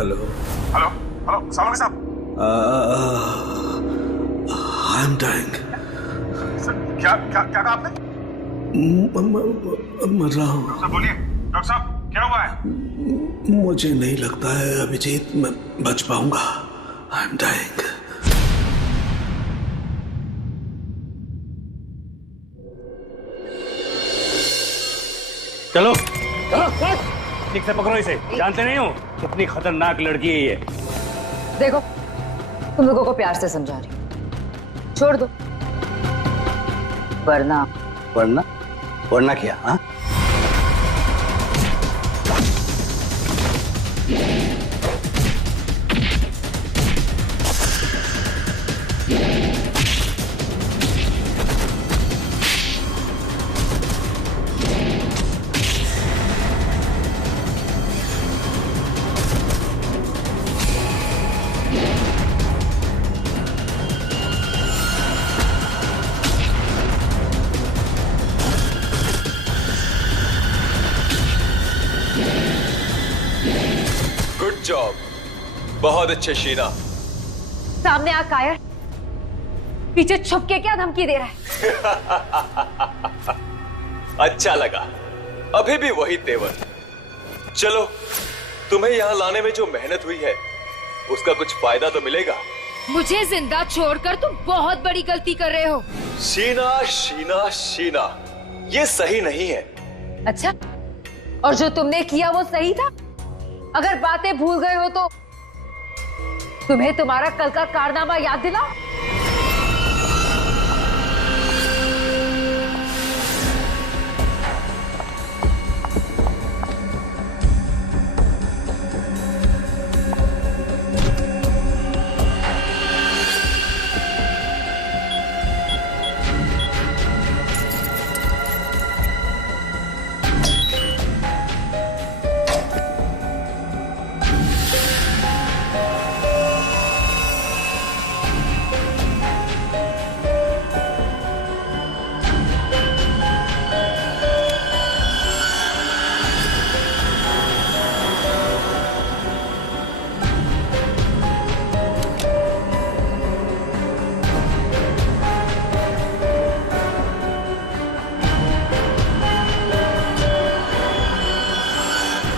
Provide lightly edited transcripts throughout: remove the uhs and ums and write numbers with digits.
Hello hello hello सालों साहब। आई am dying. Sir क्या क्या क्या कहा आपने? मर रहा हूँ। सर बोलिए डॉक्टर साहब क्या हुआ है? मुझे नहीं लगता है अभिजीत मैं बच पाऊंगा। I am dying. चलो चलो ठीक से पकड़ो इसे। जानते नहीं हो कितनी खतरनाक लड़की है ये। देखो तुम लोगों को प्यार से समझा रही हूं, छोड़ दो वरना वरना वरना क्या? हाँ गुड जॉब, बहुत अच्छे शीना। सामने आ कायर, पीछे छुप के क्या धमकी दे रहा है? अच्छा लगा, अभी भी वही तेवर। चलो तुम्हें यहां लाने में जो मेहनत हुई है उसका कुछ फायदा तो मिलेगा। मुझे जिंदा छोड़कर तुम बहुत बड़ी गलती कर रहे हो। शीना शीना शीना, ये सही नहीं है। अच्छा, और जो तुमने किया वो सही था? अगर बातें भूल गए हो तो तुम्हें तुम्हारा कल का कारनामा याद दिलाओ।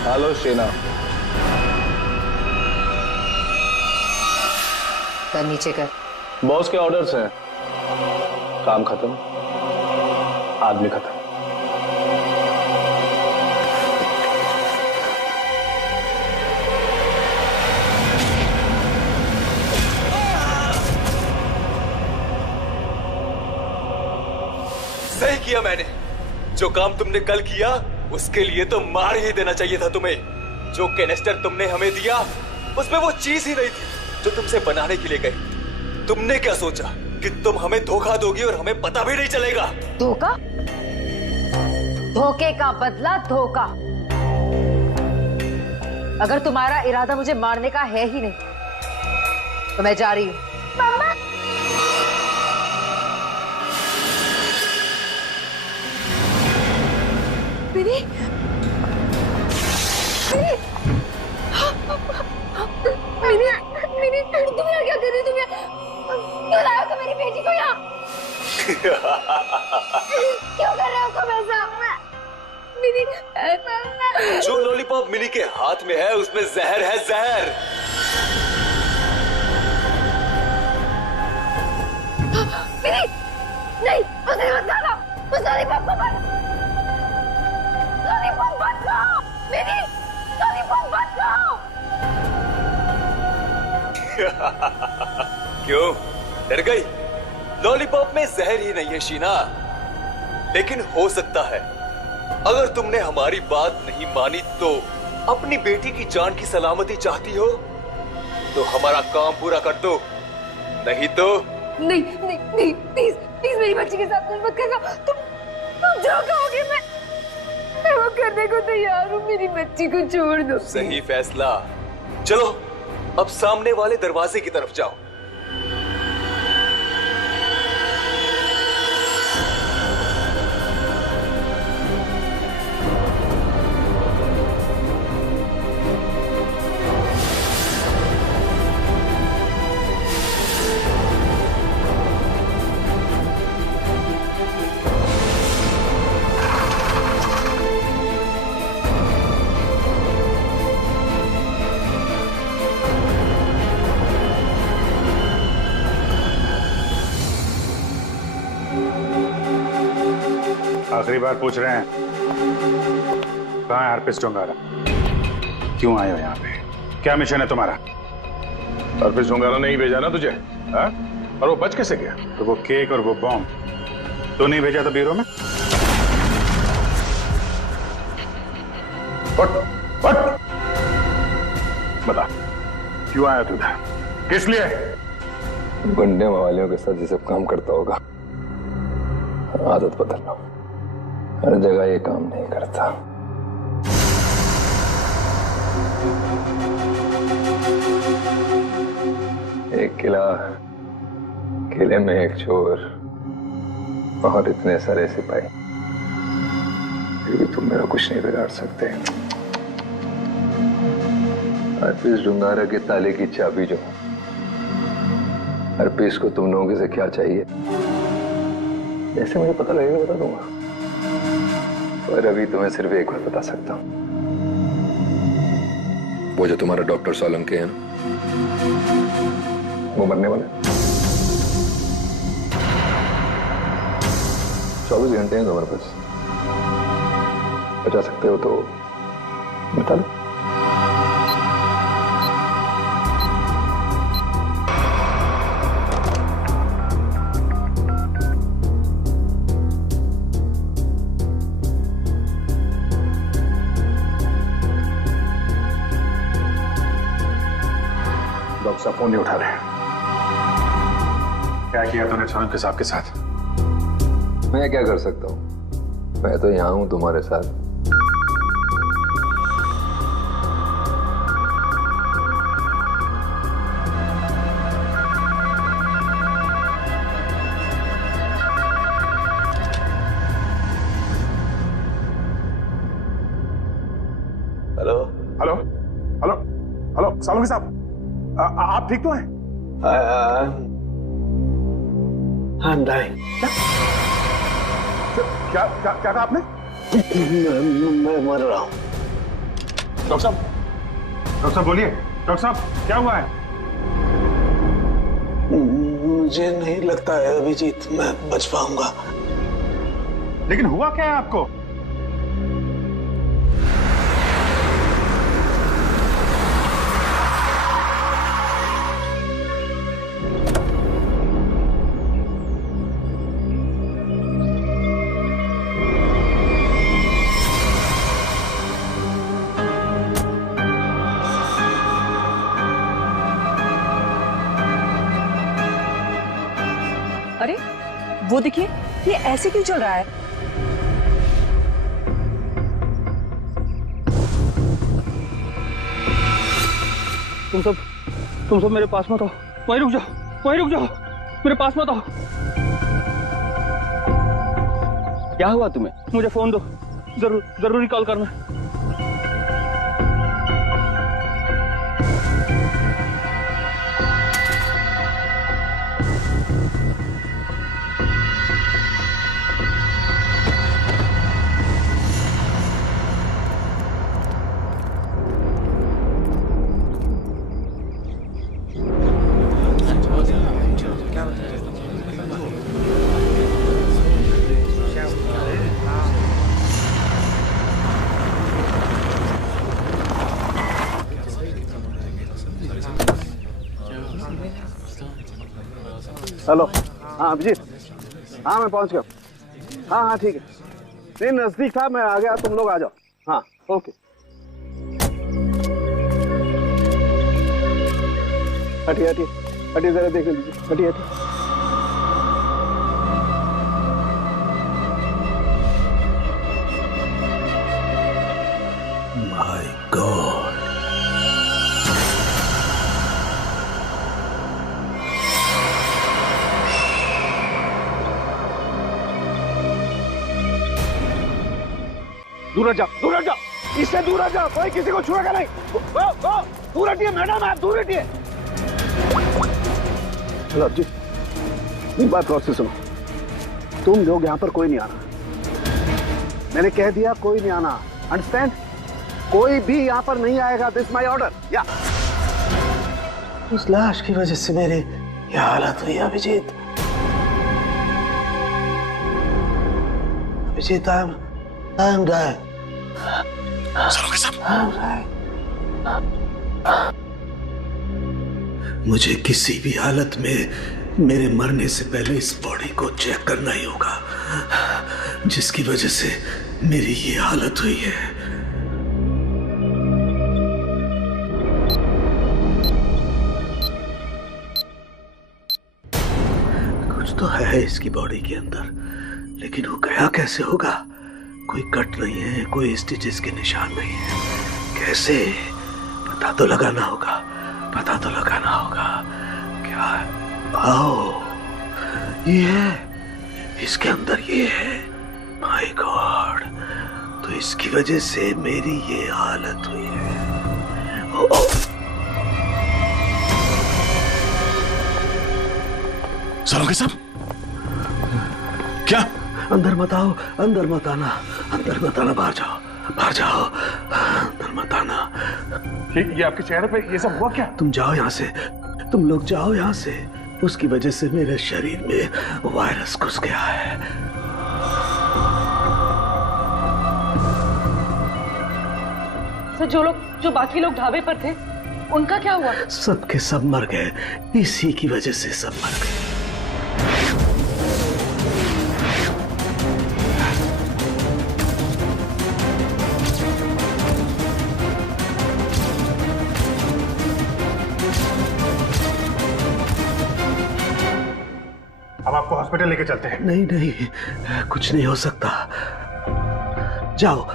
हेलो शीना। कर नीचे कर। बॉस के ऑर्डर्स हैं। काम खत्म, आदमी खत्म। सही किया मैंने। जो काम तुमने कल किया उसके लिए तो मार ही देना चाहिए था तुम्हें। जो कैनिस्टर तुमने हमें दिया उसमें वो चीज ही नहीं थी जो तुमसे बनाने के लिए गई। तुमने क्या सोचा कि तुम हमें धोखा दोगी और हमें पता भी नहीं चलेगा? धोखा? धोखे का बदला धोखा। अगर तुम्हारा इरादा मुझे मारने का है ही नहीं तो मैं जा रही हूं। मम्मा! मिनी! मिनी! मिनी! तुम यहाँ क्या कर रही हो? तुम क्यों लाए हो तुम मेरी बेटी को यहाँ? क्यों कर रहे हो तुम ऐसा? मिनी! जो लॉलीपॉप मिनी के हाथ में है उसमें जहर है, जहर। मिनी! नहीं, उसे मत खाना। उस लॉलीपॉप को मत। लॉलीपॉप मत खाओ। मिनी! लॉलीपॉप मत खाओ। क्यों डर गई? लॉलीपॉप में जहर ही नहीं है शीना, लेकिन हो सकता है अगर तुमने हमारी बात नहीं मानी तो अपनी बेटी की जान की सलामती चाहती हो तो हमारा काम पूरा कर दो, नहीं तो नहीं नहीं नहीं, प्लीज प्लीज मेरी बच्ची के साथ कुछ मत करना। तुम जो कहोगे मैं वो करने को तैयार हूँ। मेरी बच्ची को छोड़ दो। सही फैसला। चलो अब सामने वाले दरवाजे की तरफ जाओ। बार पूछ रहे हैं, कहाँ है अर्पित डोंगारा? क्यों आए हो यहाँ पे? क्या मिशन है तुम्हारा? अर्पित डोंगारा ने ही भेजा ना तुझे, हा? और वो बच कैसे गया? तो वो केक और वो बॉम्ब तो नहीं भेजा था ब्यूरो में? उठ बता, क्यों आया तू इधर? किस लिए? गुंडे मवालियों के साथ ये सब काम करता होगा, आदत बदल लो। हर जगह ये काम नहीं करता। एक किला, किले में एक चोर और इतने सारे सिपाही, फिर भी तुम मेरा कुछ नहीं बिगाड़ सकते। अर्पित डोंगारा के ताले की चाबी जो, अर्पित को तुम लोगों से क्या चाहिए, जैसे मुझे पता लगेगा बता दूंगा, पर अभी तुम्हें सिर्फ एक बार बता सकता हूं। वो जो तुम्हारा डॉक्टर सोलंकी है ना, वो मरने वाला है। 24 घंटे हैं तुम्हारे पास, बचा सकते हो तो बता लो। डॉक्टर साहब फोन नहीं उठा रहे। क्या किया तूने सोलंकी साहब के साथ? मैं क्या कर सकता हूं? मैं तो यहां हूं तुम्हारे साथ। Hello hello hello hello Solanki साहब, आप ठीक तो हैं? I'm dying. क्या क्या क्या कहा आपने? मैं मर रहा हूं। डॉक्टर साहब बोलिए। डॉक्टर साहब क्या हुआ है? मुझे नहीं लगता है अभिजीत मैं बच पाऊंगा। लेकिन हुआ क्या है आपको? अरे वो देखिए, ये ऐसे क्यों चल रहा है? तुम सब मेरे पास मत आओ, वहीं रुक जाओ, मेरे पास मत आओ। क्या हुआ तुम्हें? मुझे फोन दो, जरूरी कॉल करना। हेलो, हाँ अभिजीत, हाँ मैं पहुंच गया। हाँ हाँ ठीक है, नहीं नजदीक था, मैं आ गया, तुम लोग आ जाओ। हाँ ओके। हटिए जरा देख लीजिए, हटिए। माय गॉड, दूर हट जाओ, इससे दूर हट जाओ, कोई किसी को छुएगा नहीं। दूर हटिए मैडम, आप दूर हटिए। हेलो जी, एक बात गौर से सुनो, तुम लोग यहाँ पर कोई नहीं आना, मैंने कह दिया कोई नहीं आना, अंडरस्टैंड? कोई भी यहाँ पर नहीं आएगा, दिस माय ऑर्डर। या उस लाश की वजह से मेरी ये हालत हुई Abhijit. Abhijit, I am dying. मुझे किसी भी हालत में मेरे मरने से पहले इस बॉडी को चेक करना ही होगा, जिसकी वजह से मेरी ये हालत हुई है। कुछ तो है इसकी बॉडी के अंदर, लेकिन वो गया कैसे होगा? कोई कट नहीं है, कोई स्टिचेस के निशान नहीं है। कैसे? पता तो लगाना होगा, पता तो लगाना होगा। क्या? आओ, ये है, इसके अंदर ये है। माय गॉड, तो इसकी वजह से मेरी ये हालत हुई है। ओ, सालों साहब, क्या? अंदर मत आओ, अंदर मत आना, अंदर मत आना, बाहर जाओ, बाहर जाओ, अंदर मत आना। ये आपके चेहरे पे ये सब हुआ क्या? तुम जाओ यहाँ से, तुम लोग जाओ यहाँ से। उसकी वजह से मेरे शरीर में वायरस घुस गया है। सर, जो बाकी लोग ढाबे पर थे, उनका क्या हुआ? सब के सब मर गए, इसी की वजह से सब मर गए। अब आपको हॉस्पिटल लेके चलते हैं। नहीं नहीं, कुछ नहीं हो सकता। जाओ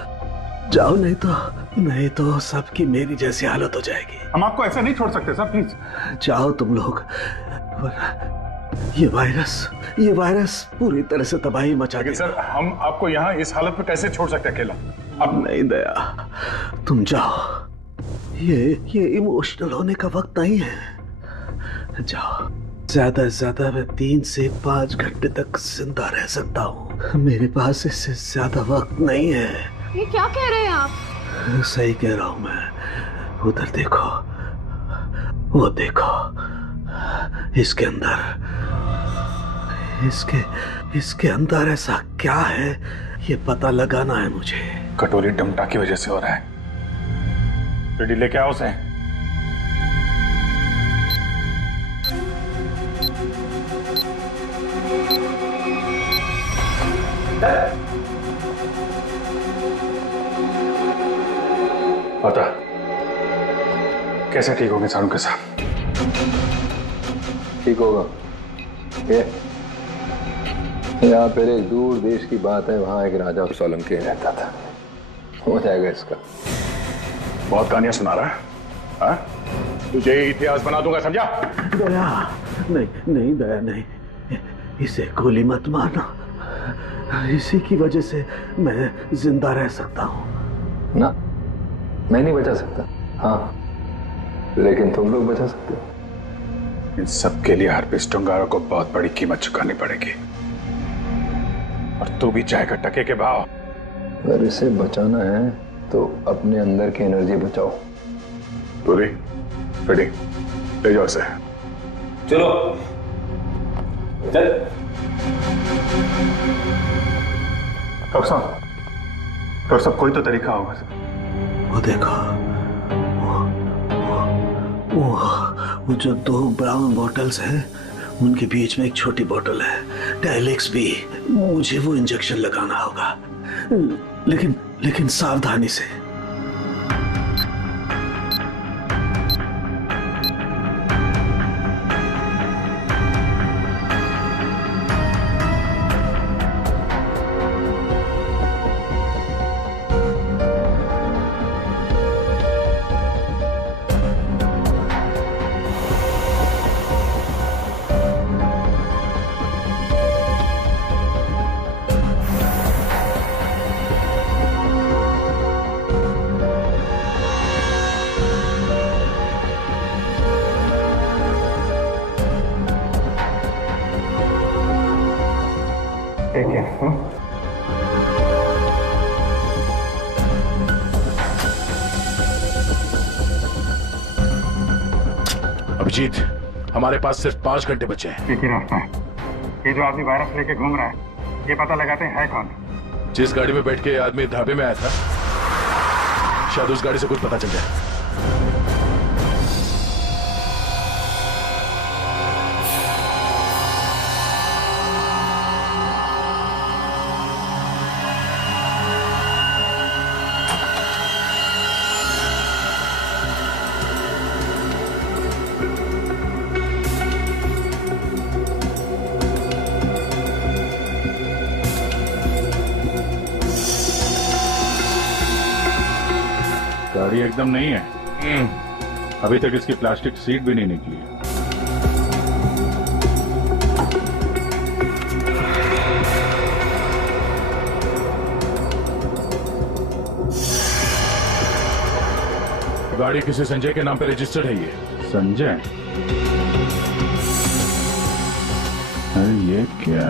जाओ, नहीं तो सबकी मेरी जैसी हालत हो जाएगी। हम आपको ऐसे नहीं छोड़ सकते सर, प्लीज जाओ तुम लोग। ये वायरस पूरी तरह से तबाही मचा देगा। सर, हम आपको यहाँ इस हालत में कैसे छोड़ सकते अकेला? अब नहीं दया, तुम जाओ। ये इमोशनल होने का वक्त नहीं है। जाओ। ज्यादा से ज्यादा मैं 3 से 5 घंटे तक जिंदा रह सकता हूँ। मेरे पास इससे ज्यादा वक्त नहीं है। ये क्या कह रहे हैं आप? सही कह रहा हूँ मैं। उधर देखो, वो देखो, इसके इसके अंदर ऐसा क्या है, ये पता लगाना है मुझे। कटोरी डमटा की वजह से हो रहा है। रेडी लेके आओ उसे। पता कैसे ठीक होंगे सारू के साथ? ठीक होगा। यहाँ पर एक दूर देश की बात है, वहां एक राजा सोलंकी रहता था। हो जाएगा इसका। बहुत कहानियां सुना रहा है, हाँ? तुझे इतिहास बना दूंगा, समझा? दया नहीं, दया नहीं, इसे गोली मत मारना। इसी की वजह से मैं जिंदा रह सकता हूँ। ना, मैं नहीं बचा सकता, हाँ, लेकिन तुम लोग बचा सकते हो। इन सब के लिए हार्पिस टुंगारा को बहुत बड़ी कीमत चुकानी पड़ेगी, और तू भी चाहेगा टके के भाव। अगर इसे बचाना है तो अपने अंदर की एनर्जी बचाओ। पूरी रेडी, ले जाओ इसे। चलो चल। डॉक्टर साहब, कोई तो तरीका होगा। वो देखो, वो जो 2 ब्राउन बॉटल्स हैं, उनके बीच में एक छोटी बोतल है, टाइलेक्स भी। मुझे वो इंजेक्शन लगाना होगा, लेकिन सावधानी से। अभिजीत, हमारे पास सिर्फ 5 घंटे बचे हैं। एक ही रास्ता है। ये जो आदमी वायरस लेके घूम रहा है, ये पता लगाते हैं है कौन। जिस गाड़ी में बैठ के आदमी ढाबे में आया था, शायद उस गाड़ी से कुछ पता चल जाए। गाड़ी एकदम नहीं है। अभी तक इसकी प्लास्टिक सीट भी नहीं निकली है। गाड़ी किसी संजय के नाम पे रजिस्टर्ड है। ये संजय? अरे ये क्या?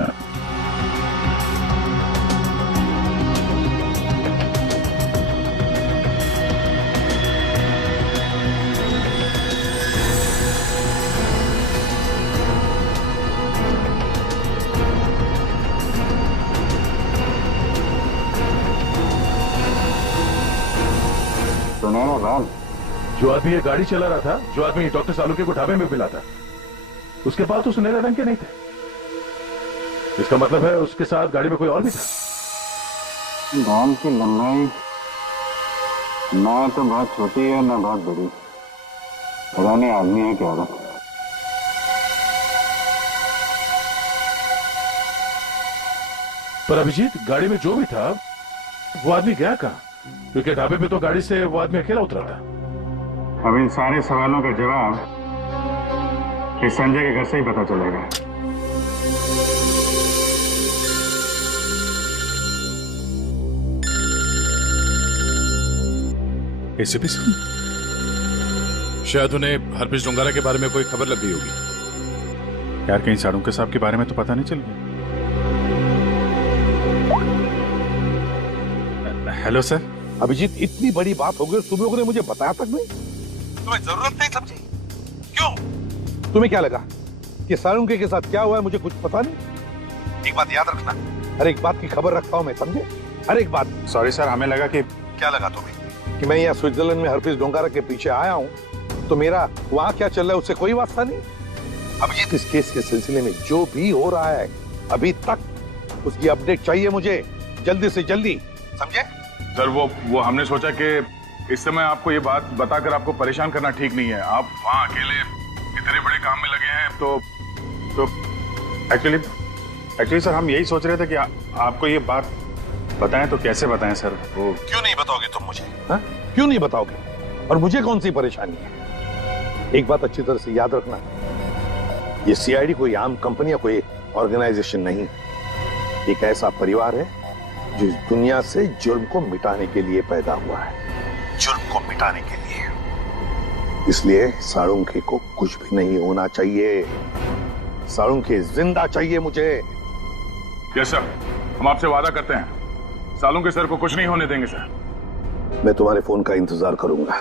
जो आदमी ये गाड़ी चला रहा था, जो आदमी डॉक्टर सालुके को ढाबे में मिला था, उसके पास तो सुनहरे रंग के नहीं थे। इसका मतलब है उसके साथ गाड़ी में कोई और भी था। बाल की लंबाई ना तो बहुत छोटी है ना बहुत बड़ी, पता नहीं आदमी है क्या था। पर अभिजीत, गाड़ी में जो भी था वो आदमी गया कहां? क्योंकि ढाबे पे तो गाड़ी से वो आदमी अकेला उतरा था। अब इन सारे सवालों का जवाब इस संजय के घर से ही पता चलेगा। एसीपी साहब, शायद उन्हें हरप्रीत डोंगारा के बारे में कोई खबर लग गई होगी। यार, कहीं साड़ू के साहब के बारे में तो पता नहीं चल गया। Hello sir. अभिजीत, इतनी बड़ी बात हो गई, तुम लोगों ने मुझे बताया तक नहीं? तुम्हें जरूरत नहीं समझी? क्यों? तुम्हें क्या लगा कि साळुंके के साथ क्या हुआ है मुझे कुछ पता नहीं? एक बात याद रखना, हर एक बात की खबर रखता हूं मैं, समझे? हर एक बात। सॉरी सर, हमें लगा कि... क्या लगा तुम्हें? कि मैं यहाँ स्विट्जरलैंड में हरप्रीत डोंगारा के पीछे आया हूँ तो मेरा वहां क्या चल रहा है उससे कोई वास्ता नहीं? अभिजीत, इस केस के सिलसिले में जो भी हो रहा है अभी तक, उसकी अपडेट चाहिए मुझे, जल्दी से जल्दी, समझे? सर, वो हमने सोचा कि इस समय आपको ये बात बताकर आपको परेशान करना ठीक नहीं है। आप वहाँ अकेले इतने बड़े काम में लगे हैं तो एक्चुअली सर, हम यही सोच रहे थे कि आपको ये बात बताएं तो कैसे बताएं सर? वो क्यों नहीं बताओगे तुम मुझे? हा? क्यों नहीं बताओगे? और मुझे कौन सी परेशानी है? एक बात अच्छी तरह से याद रखना, ये सीआईडी कोई आम कंपनी या कोई ऑर्गेनाइजेशन नहीं, एक ऐसा परिवार है जो इस दुनिया से जुर्म को मिटाने के लिए पैदा हुआ है, जुर्म को मिटाने के लिए। इसलिए साळुंके को कुछ भी नहीं होना चाहिए, साळुंके जिंदा चाहिए मुझे। यस सर, हम आपसे वादा करते हैं साळुंके सर को कुछ नहीं होने देंगे सर। मैं तुम्हारे फोन का इंतजार करूंगा।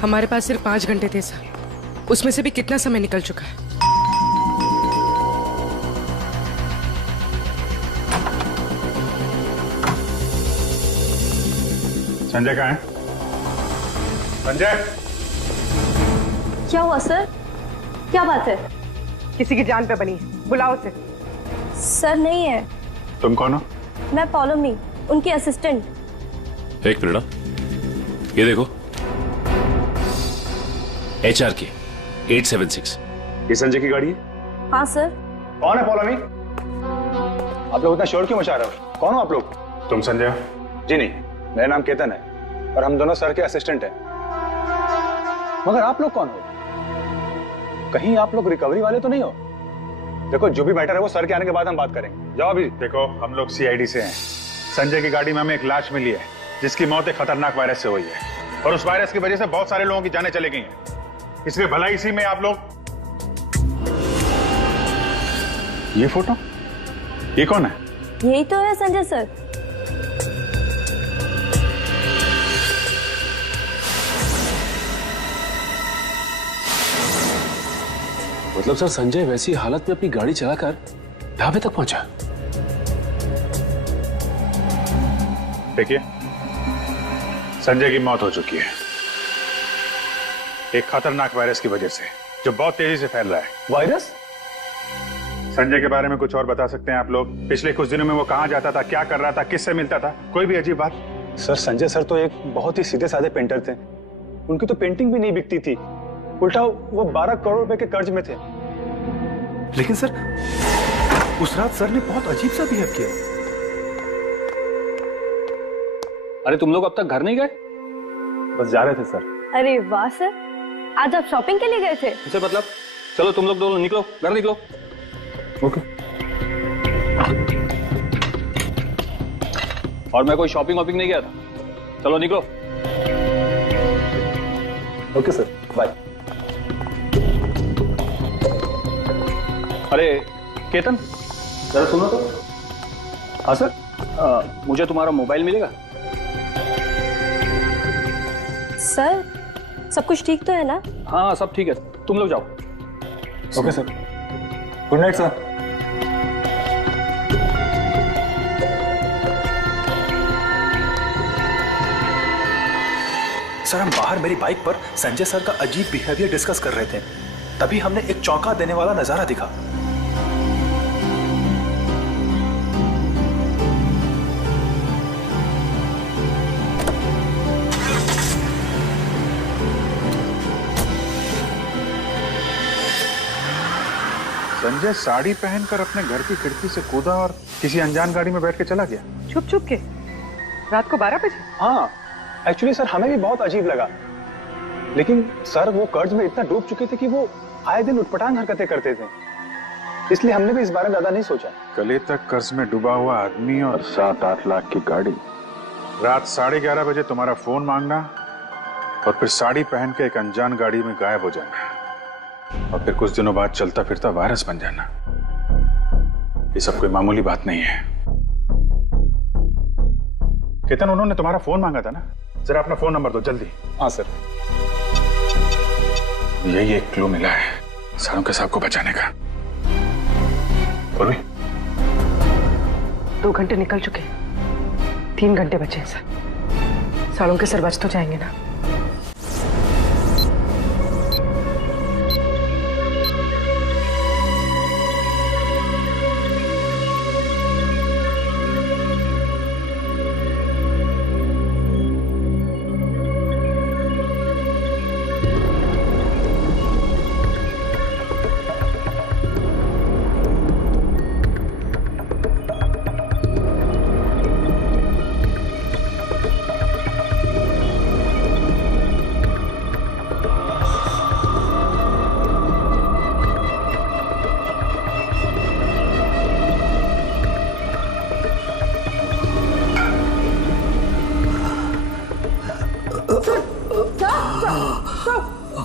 हमारे पास सिर्फ 5 घंटे थे सर, उसमें से भी कितना समय निकल चुका है। संजय कहाँ है? संजय! क्या हुआ सर? क्या बात है? किसी की जान पे बनी है, बुलाओ उसे। सर नहीं है। तुम कौन हो? मैं पौलोमी, उनकी असिस्टेंट। एक मिनट, ये देखो, HRK 876। ये संजय की गाड़ी है? हाँ सर। कौन है पौलोमी? आप लोग इतना शोर क्यों मचा रहे हो? कौन हो आप लोग? तुम संजय? जी नहीं, मेरा नाम केतन है और हम दोनों सर के असिस्टेंट हैं। मगर आप लोग कौन हो? कहीं आप लोग रिकवरी वाले तो नहीं हो? देखो, जो भी मैटर है वो सर के आने के बाद हम बात करेंगे। जाओ अभी। देखो, हम लोग सीआईडी से हैं। संजय की गाड़ी में हमें एक लाश मिली है जिसकी मौत एक खतरनाक वायरस से हुई है और उस वायरस की वजह से बहुत सारे लोगों की जानें चली गई हैं। इसलिए भला इसी में आप लोग... ये फोटो, ये कौन है? यही तो है संजय सर। मतलब सर संजय वैसी हालत में अपनी गाड़ी चलाकर ढाबे तक पहुंचा? देखिए, संजय की मौत हो चुकी है एक खतरनाक वायरस की वजह से, जो बहुत तेजी से फैल रहा है। वायरस? संजय के बारे में कुछ और बता सकते हैं आप लोग? पिछले कुछ दिनों में वो कहाँ जाता था, क्या कर रहा था, किससे मिलता था? कोई भी अजीब बात? सर संजय सर तो एक बहुत ही सीधे साधे पेंटर थे। उनकी तो पेंटिंग भी नहीं बिकती थी, उल्टा वो 12 करोड़ रुपए के कर्ज में थे। लेकिन सर उस रात सर ने बहुत अजीब सा बिहेव किया। अरे तुम लोग अब तक घर नहीं गए? बस जा रहे थे सर। अरे वाह सर, आज आप शॉपिंग के लिए गए थे? मुझे मतलब, चलो तुम लोग दोनों निकलो, घर निकलो। ओके। और मैं कोई शॉपिंग वॉपिंग नहीं गया था, चलो निकलो। Okay sir, bye. अरे केतन, जरा सुनो तो। हाँ सर, मुझे तुम्हारा मोबाइल मिलेगा? सर सब कुछ ठीक तो है ना? हाँ सब ठीक है, तुम लोग जाओ। Okay sir, good night sir. Sir हम बाहर मेरी बाइक पर संजय सर का अजीब बिहेवियर डिस्कस कर रहे थे, तभी हमने एक चौंका देने वाला नजारा दिखा। संजय साड़ी पहनकर अपने घर की खिड़की से कूदा और किसी अनजान गाड़ी में बैठ के चला गया। छुप छुप के रात को 12 बजे? हाँ, एक्चुअली सर हमें भी बहुत अजीब लगा, लेकिन सर वो कर्ज में इतना डूब चुके थे कि वो आए दिन उटपटांग हरकतें करते थे, इसलिए हमने भी इस बारे में ज्यादा नहीं सोचा। गले तक कर्ज में डूबा हुआ आदमी और 7-8 लाख की गाड़ी, रात 11:30 बजे तुम्हारा फोन मांगना और फिर साड़ी पहन के एक अनजान गाड़ी में गायब हो जाना और फिर कुछ दिनों बाद चलता फिरता वायरस बन जाना, ये सब कोई मामूली बात नहीं है। केतन, उन्होंने तुम्हारा फोन मांगा था ना? जरा अपना फोन नंबर दो जल्दी। हाँ सर। यही एक क्लू मिला है सारों के साहब को बचाने का। बोलो। 2 घंटे निकल चुके, 3 घंटे बचे हैं सर। सालों के सर बच तो जाएंगे ना?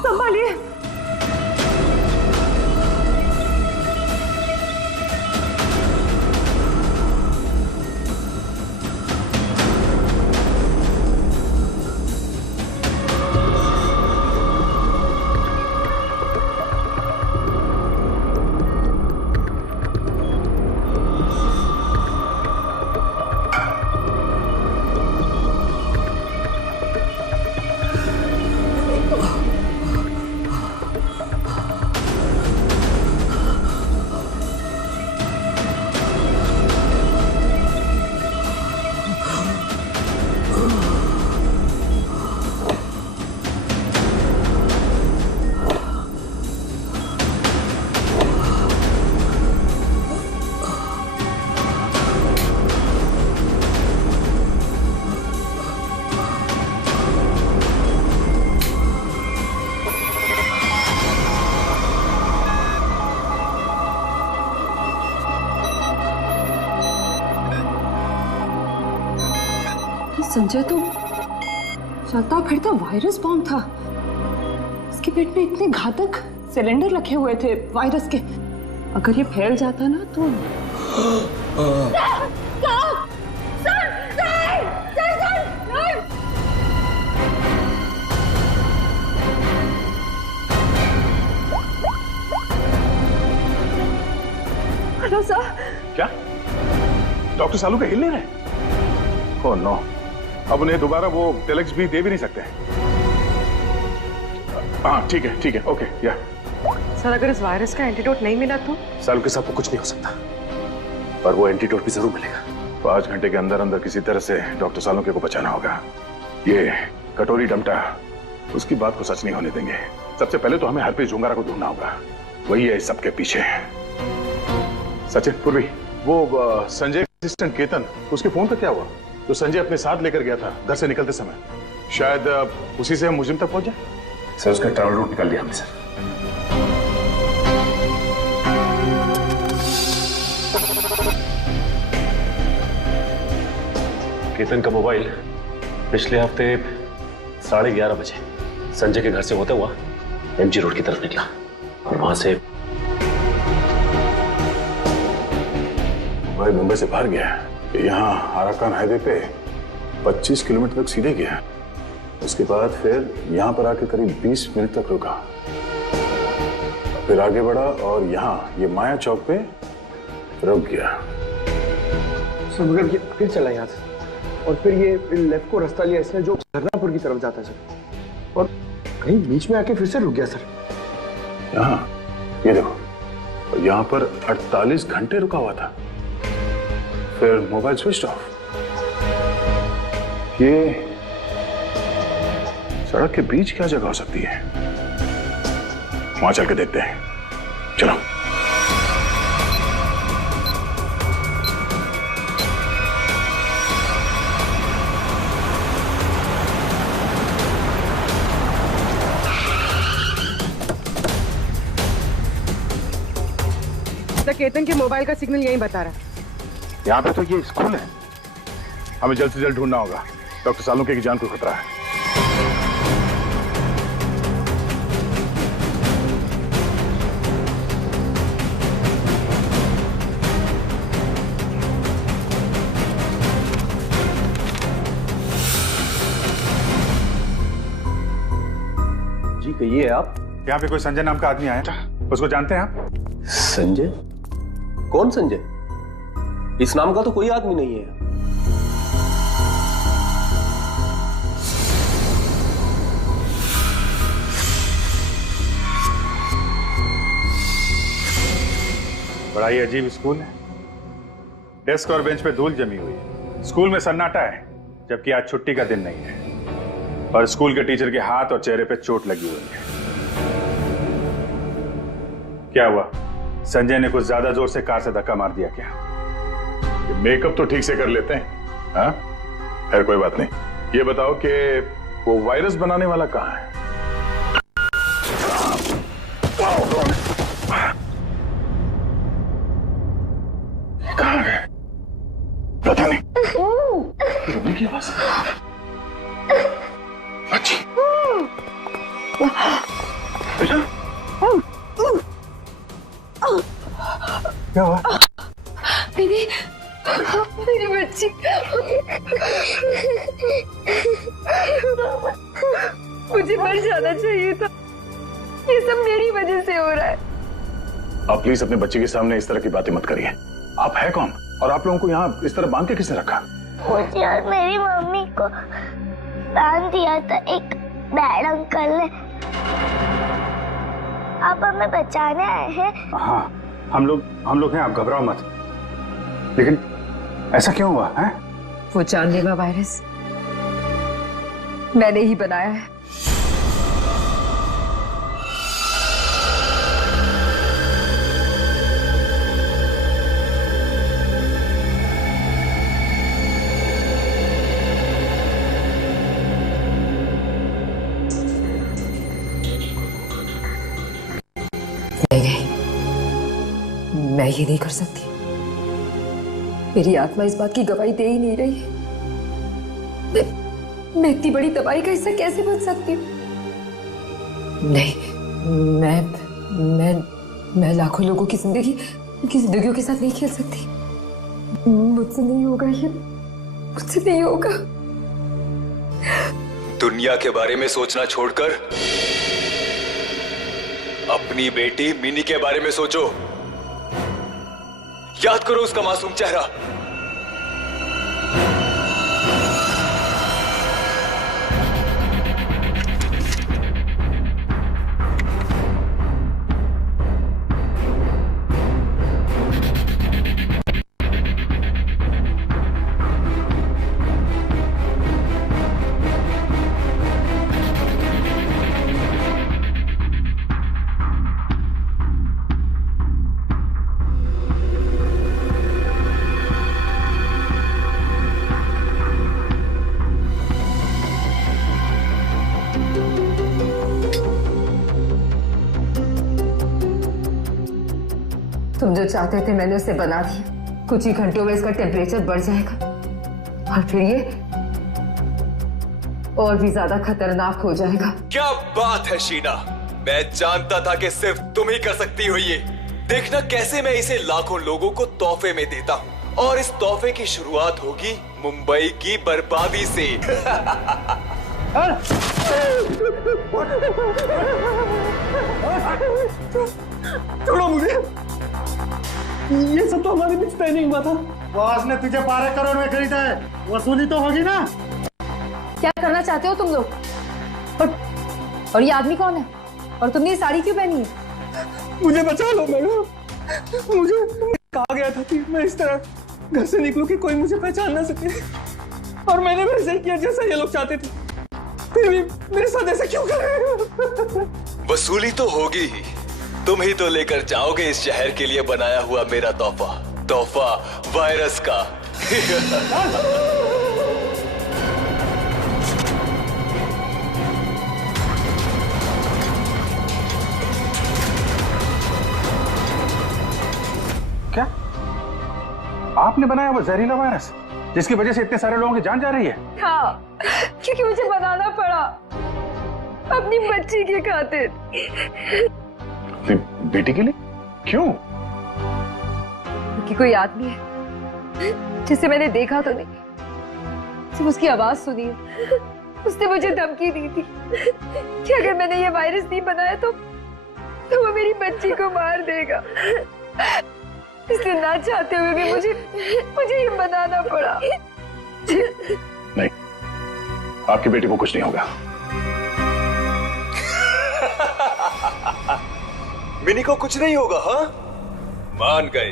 संभालिए। संजय तो चलता फिरता वायरस बॉम्ब था। इसके पेट में इतने घातक सिलेंडर रखे हुए थे वायरस के, अगर ये फैल जाता ना तो हेलो सर। क्या डॉक्टर सालू का हिल नहीं रहे? ओह नो, अब उन्हें दोबारा वो टेलेक्स भी दे भी नहीं सकते। हाँ ठीक है, ओके या। सर अगर इस वायरस का एंटीडोट नहीं मिला तो? सालू के साथ तो कुछ नहीं हो सकता, पर वो एंटीडोट भी जरूर मिलेगा। 5 घंटे के अंदर अंदर किसी तरह से डॉक्टर सालुंके को बचाना होगा। ये कटोरी डमटा उसकी बात को सच नहीं होने देंगे। सबसे पहले तो हमें हरप्रीत झुंगारा को ढूंढना होगा, वही है इस सबके पीछे। सचिन, पूर्वी, वो संजय असिस्टेंट केतन, उसके फोन पर क्या हुआ? तो संजय अपने साथ लेकर गया था घर से निकलते समय, शायद उसी से हम मुजिम तक पहुंच जाए। सर उसका ट्रैवल रूट निकाल लिया हमने सर। केतन का मोबाइल पिछले हफ्ते 11:30 बजे संजय के घर से होता हुआ एमजी रोड की तरफ निकला और वहां से मोबाइल मुंबई से बाहर गया, यहाँ आराकान हाईवे पे 25 किलोमीटर तक सीधे गया। उसके बाद फिर यहाँ पर आके करीब 20 मिनट तक रुका, फिर आगे बढ़ा और यहाँ ये माया चौक पे रुक गया। सर मगर ये फिर चला यहाँ से और फिर ये लेफ्ट को रास्ता लिया इसने जो झरनापुर की तरफ जाता है सर, और कहीं बीच में आके फिर से रुक गया सर। यहाँ ये देखो, यहाँ पर 48 घंटे रुका हुआ था, फिर मोबाइल स्विच ऑफ। ये सड़क के बीच क्या जगह हो सकती है? वहां चल के देखते हैं, चलो। केतन के मोबाइल का सिग्नल यही बता रहा है। यहाँ पे तो ये स्कूल है, हमें जल्द से जल्द ढूंढना होगा। डॉक्टर सालुंके की जान को खतरा है। जी कहिए आप। यहाँ पे कोई संजय नाम का आदमी आया था, उसको जानते हैं आप? संजय? कौन संजय? इस नाम का तो कोई आदमी नहीं है। बड़ा ही अजीब स्कूल है। डेस्क और बेंच पे धूल जमी हुई है। स्कूल में सन्नाटा है, जबकि आज छुट्टी का दिन नहीं है। और स्कूल के टीचर के हाथ और चेहरे पे चोट लगी हुई है। क्या हुआ? संजय ने कुछ ज्यादा जोर से कार से धक्का मार दिया क्या? मेकअप तो ठीक से कर लेते हैं। हाँ, खैर कोई बात नहीं। ये बताओ कि वो वायरस बनाने वाला कहाँ है? कहाँ है? पता नहीं। रोने की आवाज। बच्ची। बेटा। क्या हुआ? मेरी बच्ची। मुझे मर जाना चाहिए था। ये सब मेरी वजह से हो रहा है। आप प्लीज अपने बच्चे के सामने इस तरह की बातें मत करिए। आप है कौन और आप लोगों को यहाँ इस तरह बांध के किसने रखा? मुझे और मेरी मम्मी को बांध दिया था एक बैड अंकल ने। आप हमें बचाने आए हैं? हाँ, हम लोग हैं, आप घबराओ मत। लेकिन ऐसा क्यों हुआ है? वो जानलेवा वायरस मैंने ही बनाया है। नहीं, मैं ये नहीं कर सकती। मेरी आत्मा इस बात की गवाही दे ही नहीं रही है। मैं इतनी बड़ी तबाही का हिस्सा कैसे बन सकती हूँ? नहीं, मैं लाखों लोगों की जिंदगियों के साथ नहीं खेल सकती। मुझसे नहीं होगा ये, मुझसे नहीं होगा। दुनिया के बारे में सोचना छोड़कर अपनी बेटी मिनी के बारे में सोचो। याद करो उसका मासूम चेहरा। तुम जो चाहते थे मैंने उसे बना दिया। कुछ ही घंटों में इसका टेम्परेचर बढ़ जाएगा और फिर ये और भी ज्यादा खतरनाक हो जाएगा। क्या बात है शीना, मैं जानता था कि सिर्फ तुम ही कर सकती हो ये। देखना कैसे मैं इसे लाखों लोगों को तोहफे में देता हूँ, और इस तोहफे की शुरुआत होगी मुंबई की बर्बादी से। छोड़ो मुझे, ये सब तो हमारे बीच तय नहीं हुआ था। बॉस ने तुझे 12 करोड़ में खरीदा है, वसूली तो होगी ना। क्या करना चाहते हो तुम लोग? और ये आदमी कौन है? और तुमने ये साड़ी क्यों पहनी है? मुझे बचा लो मैडम, मुझे कहा गया था कि मैं इस तरह घर से निकलूं कि कोई मुझे पहचान ना सके, और मैंने वैसे ही किया जैसा ये लोग चाहते थे। फिर भी मेरे साथ ऐसा क्यों कर रहे हो? वसूली तो होगी ही, तुम ही तो लेकर जाओगे इस शहर के लिए बनाया हुआ मेरा तोहफा वायरस का। क्या आपने बनाया वो जहरीला वायरस जिसकी वजह से इतने सारे लोगों की जान जा रही है? हाँ, क्योंकि मुझे बनाना पड़ा अपनी बच्ची के खातिर। बेटी के लिए? क्यों? क्योंकि कोई आदमी है जिसे मैंने देखा तो नहीं, सिर्फ उसकी आवाज सुनी है। उसने मुझे धमकी दी थी कि अगर मैंने ये वायरस नहीं बनाया तो वो मेरी बच्ची को मार देगा। इसलिए ना चाहते हुए भी मुझे ये बनाना पड़ा। नहीं, आपकी बेटी को कुछ नहीं होगा। मिनी को कुछ नहीं होगा? हाँ, मान गए।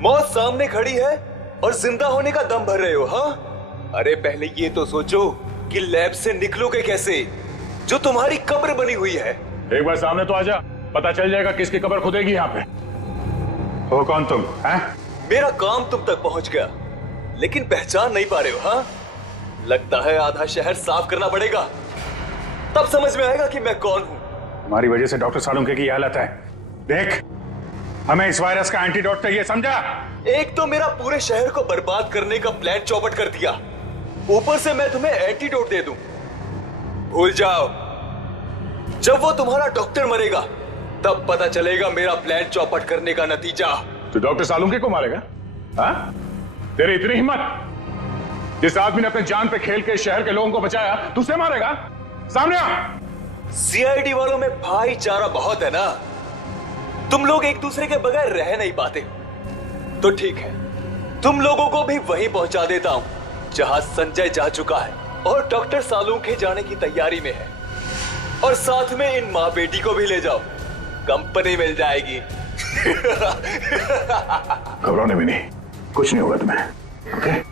मौत सामने खड़ी है और जिंदा होने का दम भर रहे हो? हाँ, अरे पहले ये तो सोचो कि लैब से निकलोगे कैसे, जो तुम्हारी कब्र बनी हुई है। एक बार सामने तो आजा, पता चल जाएगा किसकी कब्र खुदेगी यहाँ पे। हो कौन तुम? हैं? मेरा काम तुम तक पहुंच गया, लेकिन पहचान नहीं पा रहे हो? हाँ, लगता है आधा शहर साफ करना पड़ेगा, तब समझ में आएगा कि मैं कौन हूं। हमारी वजह से डॉक्टर सालुंके की हालत है। देख, हमें इस वायरस का एंटीडोट चाहिए, समझा? एक तो मेरा पूरे शहर को बर्बाद करने का प्लान चौपट कर दिया, ऊपर से मैं तुम्हें एंटीडोट दे दूं। भूल जाओ, जब वो तुम्हारा डॉक्टर मरेगा तब पता चलेगा मेरा प्लान चौपट करने का नतीजा। तो डॉक्टर सालुंके को मारेगा? हाँ? तेरी इतनी हिम्मत? जिस आदमी ने अपने जान पे खेल के शहर के लोगों को बचाया, तू उसे मारेगा? सामने आ। सीआईडी वालों में भाईचारा बहुत है ना, तुम लोग एक दूसरे के बगैर रह नहीं पाते। तो ठीक है, तुम लोगों को भी वहीं पहुंचा देता हूं जहां संजय जा चुका है और डॉक्टर सालुंके जाने की तैयारी में है, और साथ में इन माँ बेटी को भी ले जाओ, कंपनी मिल जाएगी। घबराने भी नहीं, कुछ नहीं होगा तुम्हें। ओके?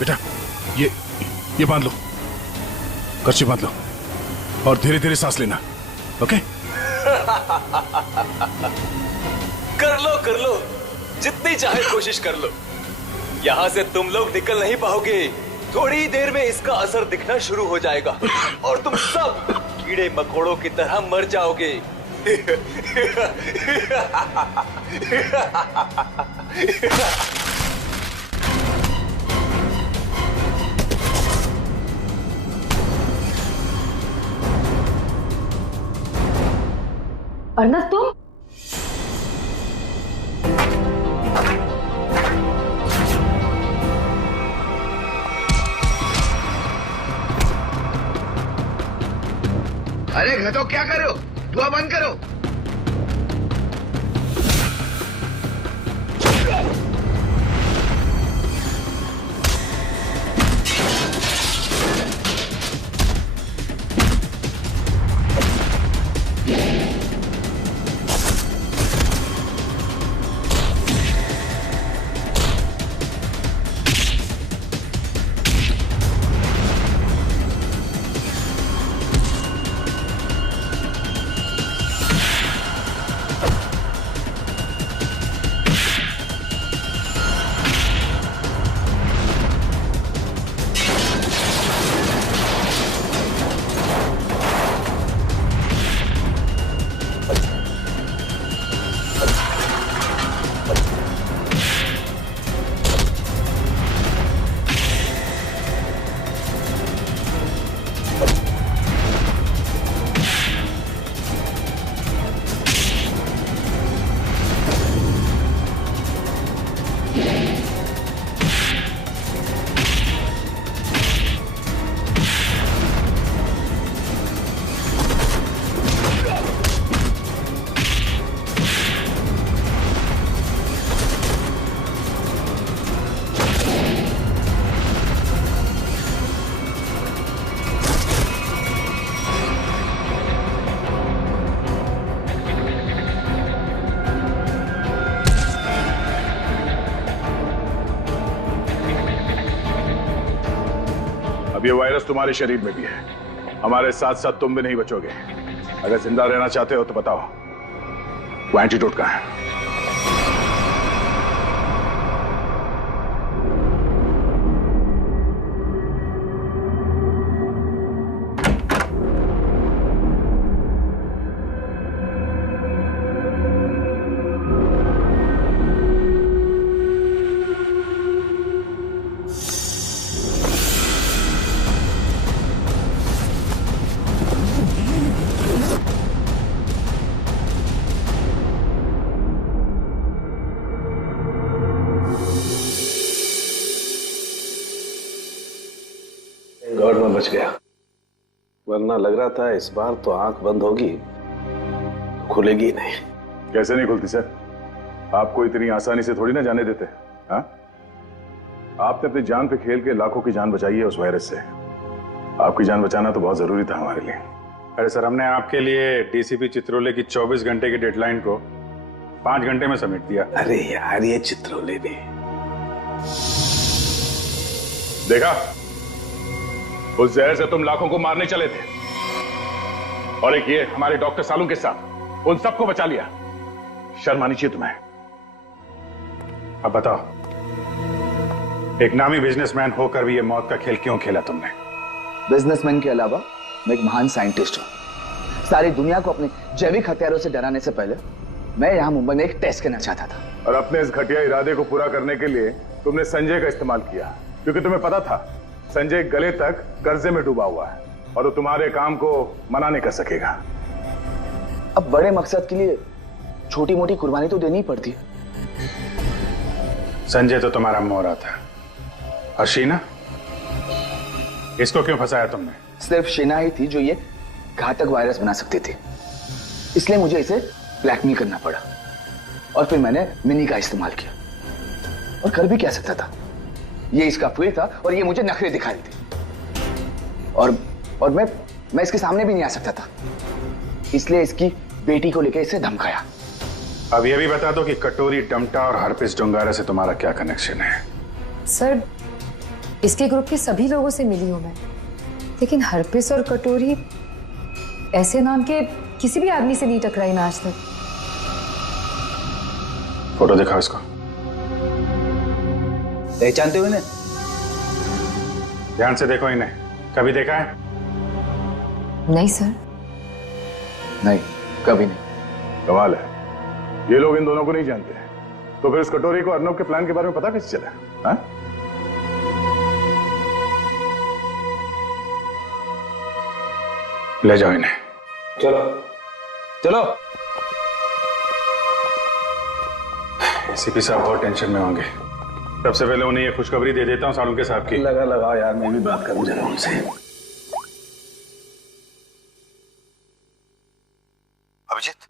बेटा, ये बांध लो, कर्ची बांध लो, और धीरे धीरे सांस लेना। ओके? कर लो, जितनी चाहे कोशिश कर लो। यहां से तुम लोग निकल नहीं पाओगे, थोड़ी ही देर में इसका असर दिखना शुरू हो जाएगा और तुम सब कीड़े मकोड़ों की तरह मर जाओगे। अर्नब, तुम? अरे घटो क्या कर रहे हो? धुआं बंद करो। अब ये वायरस तुम्हारे शरीर में भी है, हमारे साथ साथ तुम भी नहीं बचोगे। अगर जिंदा रहना चाहते हो तो बताओ, वो एंटीडोट कहाँ है? गॉड में बच गया, वरना लग रहा था इस बार तो आंख बंद होगी, खुलेगी नहीं। कैसे नहीं खुलती सर? आपको इतनी आसानी से थोड़ी ना जाने देते। हाँ, आपने अपनी जान पे खेल के लाखों की जान बचाई है उस वायरस से। आपकी जान बचाना तो बहुत जरूरी था हमारे लिए। अरे सर, हमने आपके लिए डीसीपी चित्रोले की 24 घंटे की डेडलाइन को 5 घंटे में समेट दिया। अरे यार, ये चित्रोले भी देखा, उस जहर से तुम लाखों को मारने चले थे, और एक ये हमारे डॉक्टर सालू के साथ उन सबको बचा लिया। शर्म आनी चाहिए तुम्हें। अब बताओ, एक नामी बिजनेसमैन होकर भी ये मौत का खेल क्यों खेला तुमने? बिजनेसमैन के अलावा मैं एक महान साइंटिस्ट हूं। सारी दुनिया को अपने जैविक हथियारों से डराने से पहले मैं यहां मुंबई में एक टेस्ट करना चाहता था। और अपने इस घटिया इरादे को पूरा करने के लिए तुमने संजय का इस्तेमाल किया, क्योंकि तुम्हें पता था संजय गले तक कर्जे में डूबा हुआ है और वो तुम्हारे काम को मना नहीं कर सकेगा। अब बड़े मकसद के लिए छोटी मोटी कुर्बानी तो देनी ही पड़ती है। संजय तो तुम्हारा मोहरा था, और शीना, इसको क्यों फंसाया तुमने? सिर्फ शीना ही थी जो ये घातक वायरस बना सकती थी, इसलिए मुझे इसे ब्लैकमेल करना पड़ा। और फिर मैंने मिनी का इस्तेमाल किया, और कर भी क्या सकता था, ये इसका फील्ड था और ये मुझे नखरे दिखा रही थी। और मैं इसके सामने भी नहीं आ सकता था, इसलिए इसकी बेटी को लेकर इसे धमकाया। अब ये भी बता दो कि कटोरी डमटा और हरपिस डोंगारा से तुम्हारा क्या कनेक्शन है? सर, इसके ग्रुप के सभी लोगों से मिली हूं मैं, लेकिन हरपिस और कटोरी ऐसे नाम के किसी भी आदमी से नहीं टकराई ना आज तक। फोटो दिखाओ इसको। पहचानते हो इन्हें? ध्यान से देखो इन्हें, कभी देखा है? नहीं सर। नहीं, कभी नहीं। कमाल है, ये लोग इन दोनों को नहीं जानते हैं, तो फिर इस कटोरी को अर्नब के प्लान के बारे में पता कैसे चला? हाँ? ले जाओ इन्हें। चलो चलो। एसीपी साहब बहुत टेंशन में होंगे। सबसे पहले उन्हें ये खुशखबरी दे देता हूँ सालुंके साहब की। लगाओ यार, मैं भी बात करूं जरा उनसे। अभिजीत,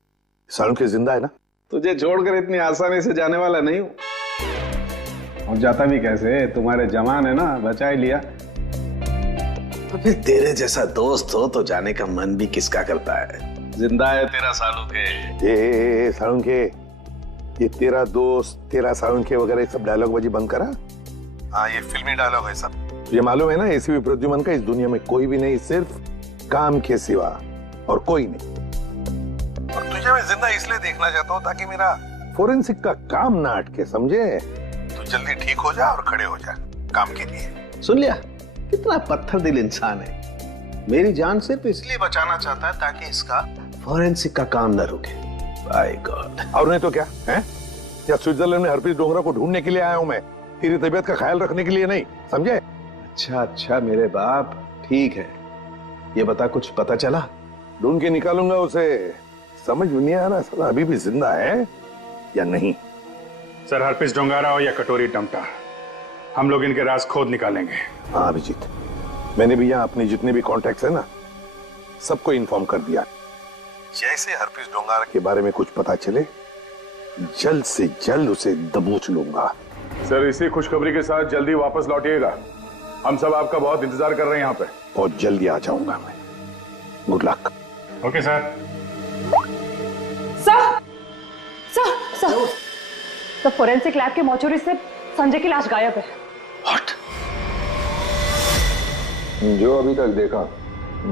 सालुंखे जिंदा है ना? तुझे छोड़कर इतनी आसानी से जाने वाला नहीं हूं। और जाता भी कैसे, तुम्हारे जवान है ना, बचा ही लिया। तो फिर तेरे जैसा दोस्त हो तो जाने का मन भी किसका करता है। जिंदा है तेरा सालुंखे। ये सालुंखे, ये तेरा दोस्त, तेरा सालुंखे वगैरह सब डायलॉग बाजी बंद करा। हाँ, ये फिल्मी डायलॉग है सब। ये मालूम है ना, एसीपी प्रद्युमन का इस दुनिया में कोई भी नहीं, सिर्फ काम के सिवा और कोई नहीं। और तुझे मैं जिंदा इसलिए देखना चाहता हूँ ताकि मेरा फोरेंसिक का काम ना अटके, समझे? तू जल्दी ठीक हो जा और खड़े हो जा काम के लिए। सुन लिया, कितना पत्थर दिल इंसान है। मेरी जान सिर्फ इसलिए बचाना चाहता है ताकि इसका फोरेंसिक का काम न रुके। By God. और नहीं तो क्या है? या स्विट्जरलैंड में हरप्रीत डोंगरा को ढूंढने के लिए आया हूं मैं, तेरी तबीयत का ख्याल रखने के लिए नहीं, समझे? अच्छा अच्छा मेरे बाप, ठीक है। ये बता, कुछ पता चला? ढूंढ के निकालूंगा उसे। समझ में नहीं आ रहा साला अभी भी जिंदा है या नहीं। सर, हरप्रीत डोंगारा हो या कटोरी डमटा, हम लोग इनके राज खोद निकालेंगे। हाँ अभिजीत, मैंने भी यहाँ अपने जितने भी कॉन्टैक्ट्स है ना, सबको इन्फॉर्म कर दिया। जैसे हरप्रीत डोंगारा के बारे में कुछ पता चले, जल्द से जल्द उसे दबोच लूंगा। सर, इसी खुशखबरी के साथ जल्दी वापस लौटिएगा। हम सब आपका बहुत इंतजार कर रहे हैं यहाँ पे। बहुत जल्दी आ जाऊंगा मैं। Good luck. Okay sir. Sir, forensic lab के मॉर्चरी से संजय की लाश गायब है। जो अभी तक देखा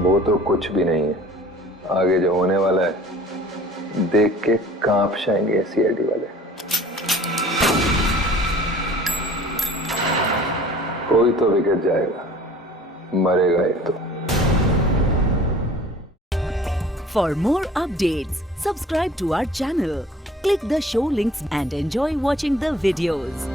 वो तो कुछ भी नहीं है। आगे जो होने वाला है देख के कांप जाएंगे सीआईडी वाले। कोई तो विकेट जाएगा, मरेगा एक तो। For more updates, subscribe to our channel, click the show links and enjoy watching the videos.